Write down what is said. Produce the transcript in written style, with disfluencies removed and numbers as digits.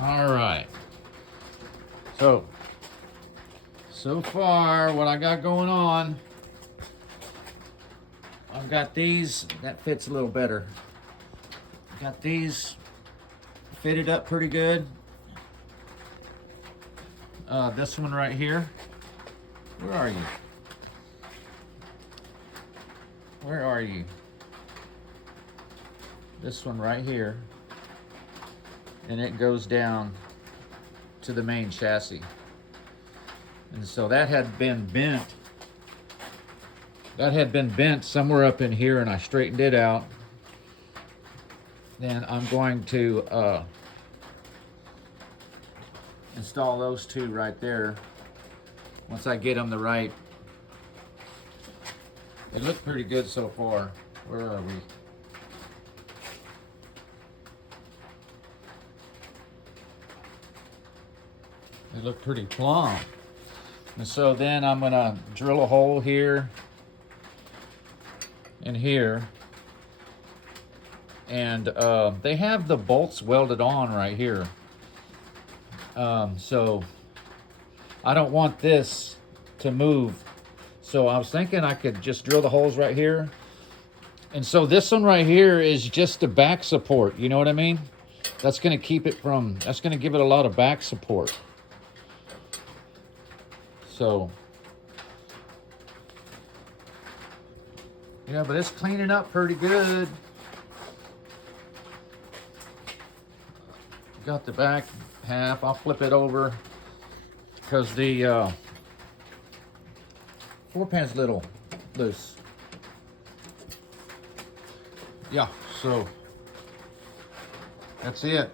All right. So far, what I got going on, I've got these, that fits a little better. Got these fitted up pretty good. This one right here. Where are you? Where are you? This one right here. And it goes down to the main chassis. And so that had been bent. That had been bent somewhere up in here, and I straightened it out. Then I'm going to install those two right there. Once I get them the right, they look pretty good so far. Where are we? They look pretty plumb. And so then I'm gonna drill a hole here and here. And they have the bolts welded on right here. So I don't want this to move. So I was thinking I could just drill the holes right here. And so this one right here is just the back support, you know what I mean? That's gonna keep it from, that's gonna give it a lot of back support. So, yeah, but it's cleaning up pretty good. Got the back half, I'll flip it over because the 4-pin's a little loose. Yeah, so that's it.